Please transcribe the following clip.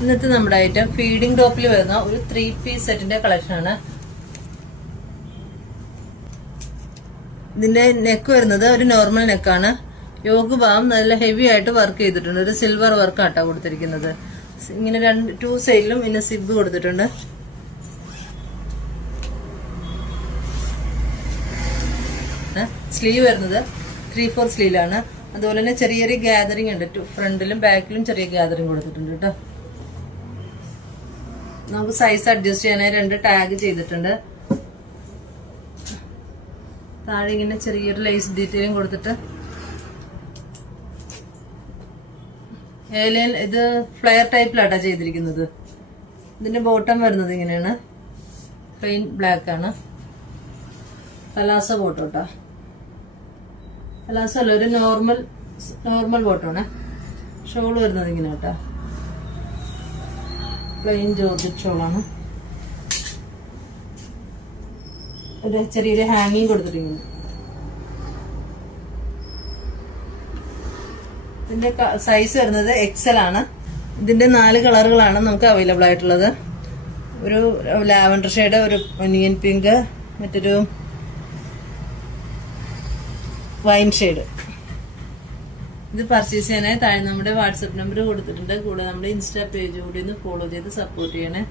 ഇന്നത്തെ നമ്മുടെ item feeding ടോപ്പിൽ വരുന്ന ഒരു 3 പീസ് സെറ്റിന്റെ കളക്ഷൻ ആണ്. ഇതിന്റെ നെക്ക് വരുന്നത് ഒരു നോർമൽ നെക്കാണ്. യോഗ് ഭാഗം നല്ല ഹെവി ആയിട്ട് വർക്ക് ചെയ്തിട്ടുണ്ട്. ഒരു സിൽവർ വർക്ക് ആട്ടാ കൊടുത്തിരിക്കുന്നത്. ഇങ്ങനെ 2 സൈഡിലും ഇങ്ങനെ സിബ് കൊടുത്തിട്ടുണ്ട്. സ്ലീവ് വരുന്നത് 3/4 സ്ലീവിലാണ്. അതുപോലെ തന്നെ ചെറിയ ചെറിയ ഗ്യാതറിംഗ് ഉണ്ട്. ഫ്രണ്ടിലും ബാക്കിലും ചെറിയ ഗ്യാതറിംഗ് കൊടുത്തിട്ടുണ്ട് കേട്ടോ. നമുക്ക് സൈസ് അഡ്ജസ്റ്റ് ചെയ്യാനായി 2 ടാഗ് ചെയ്തിട്ടുണ്ട്. താഴെ ഇങ്ങനെ ചെറിയൊരു ലേസ് ഡീറ്റെയിലിംഗ് കൊടുത്തിട്ട് ഏലിയൻ ഇത് ഫ്ലെയർ ടൈപ്പിലാട്ടാ ചെയ്തിരിക്കുന്നത്. ഇതിന്റെ ബോട്ടം വരുന്നത് ഇങ്ങനെയാണ്, പ്ലെയിൻ ബ്ലാക്ക് ആണ്. പലാസോ ബോട്ടോട്ടാ, പലാസോ അല്ല, ഒരു നോർമൽ ബോട്ടമാണ്. ഷോൾ വരുന്നത് ഇങ്ങനെ കേട്ടാ, പ്ലെയിൻ ജോർജറ്റ് ഷോളാണ്. ഒരു ചെറിയൊരു ഹാങ്ങിങ് കൊടുത്തിട്ടിങ്ങനെ. ഇതിന്റെ സൈസ് വരുന്നത് XL ആണ്. ഇതിന്റെ 4 കളറുകളാണ് നമുക്ക് അവൈലബിൾ ആയിട്ടുള്ളത്. ഒരു ലാവൻഡർ ഷെയ്ഡ്, ഒരു ഒനിയൻ പിങ്ക്, മറ്റൊരു വൈൻ ഷെയ്ഡ്. ഇത് പർച്ചേസ് ചെയ്യാനായി താഴെ നമ്മുടെ വാട്സപ്പ് നമ്പർ കൊടുത്തിട്ടുണ്ട്. കൂടെ നമ്മുടെ ഇൻസ്റ്റാ പേജ് കൂടി ഒന്ന് ഫോളോ ചെയ്ത് സപ്പോർട്ട് ചെയ്യണേ.